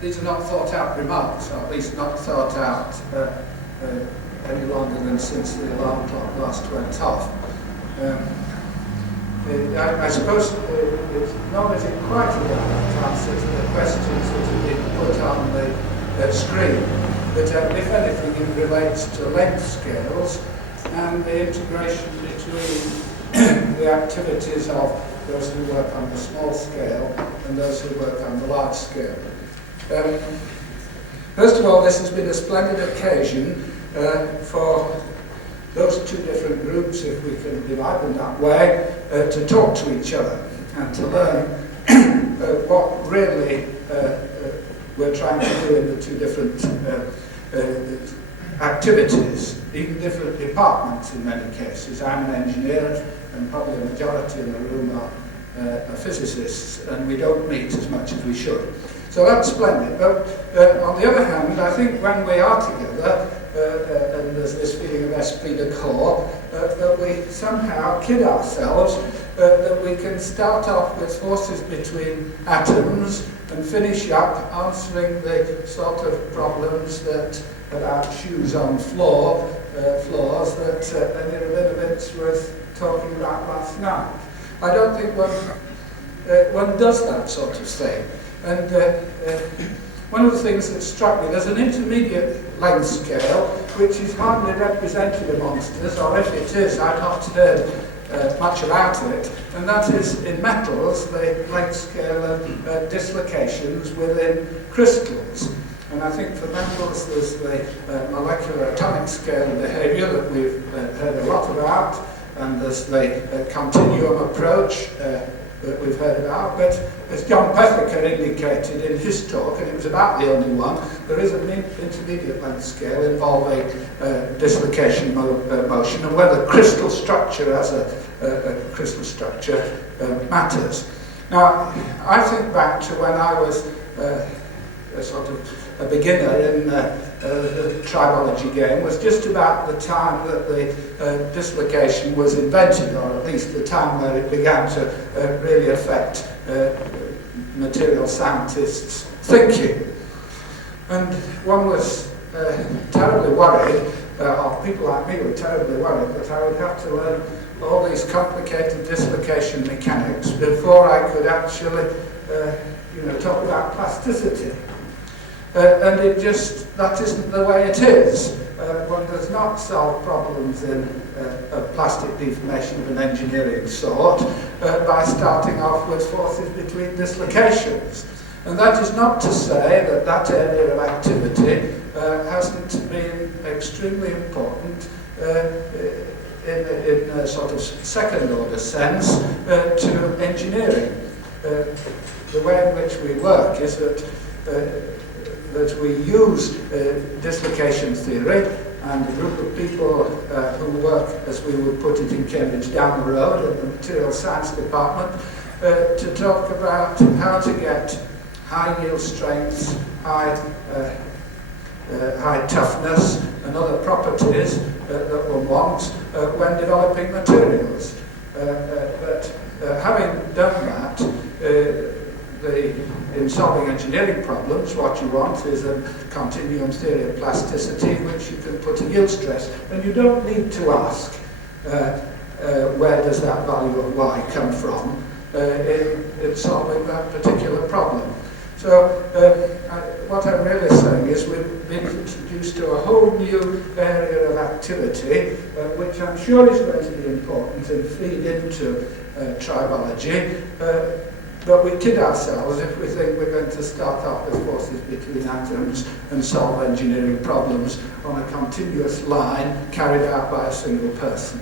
These are not thought out remarks, or at least not thought out any longer than since the alarm clock last went off. I suppose it's not as it quite a direct answer to the questions that have been put on the screen, but if anything it relates to length scales and the integration between the activities of those who work on the small scale and those who work on the large scale. First of all, this has been a splendid occasion for those two different groups, if we can divide them that way, to talk to each other and to learn what really we're trying to do in the two different activities, even different departments in many cases. I'm an engineer, and probably a majority in the room are physicists, and we don't meet as much as we should. So that's splendid. But on the other hand, I think when we are together, and there's this feeling of esprit de corps, that we somehow kid ourselves that we can start off with forces between atoms and finish up answering the sort of problems that about shoes on floors that Irwin was talking about last night. I don't think one does that sort of thing. And one of the things that struck me, there's an intermediate length scale which is hardly represented amongst us, or if it is, I've not heard much about it, and that is in metals, the length scale of dislocations within crystals. And I think for metals there's the molecular atomic scale of behaviour that we've heard a lot about, and there's the continuum approach that we've heard about, but as John Pethiker indicated in his talk, and it was about the only one, there is an intermediate length scale involving dislocation motion, and whether crystal structure as a crystal structure matters. Now, I think back to when I was a sort of a beginner in the tribology game, was just about the time that the dislocation was invented, or at least the time where it began to really affect material scientists' thinking. And one was terribly worried, or people like me were terribly worried, that I would have to learn all these complicated dislocation mechanics before I could actually talk about plasticity. And that isn't the way it is. One does not solve problems in plastic deformation of an engineering sort by starting off with forces between dislocations. And that is not to say that that area of activity hasn't been extremely important in a sort of second order sense to engineering. The way in which we work is that we use dislocation theory, and a group of people who work, as we would put it in Cambridge, down the road in the material science department, to talk about how to get high yield strengths, high toughness, and other properties that one wants when developing materials. But having done that, in solving engineering problems, what you want is a continuum theory of plasticity, which you can put a yield stress, and you don't need to ask where does that value of y come from in solving that particular problem. So what I'm really saying is we've been introduced to a whole new area of activity, which I'm sure is going to be important and feed into tribology. But we kid ourselves if we think we're going to start off with forces between atoms and solve engineering problems on a continuous line carried out by a single person.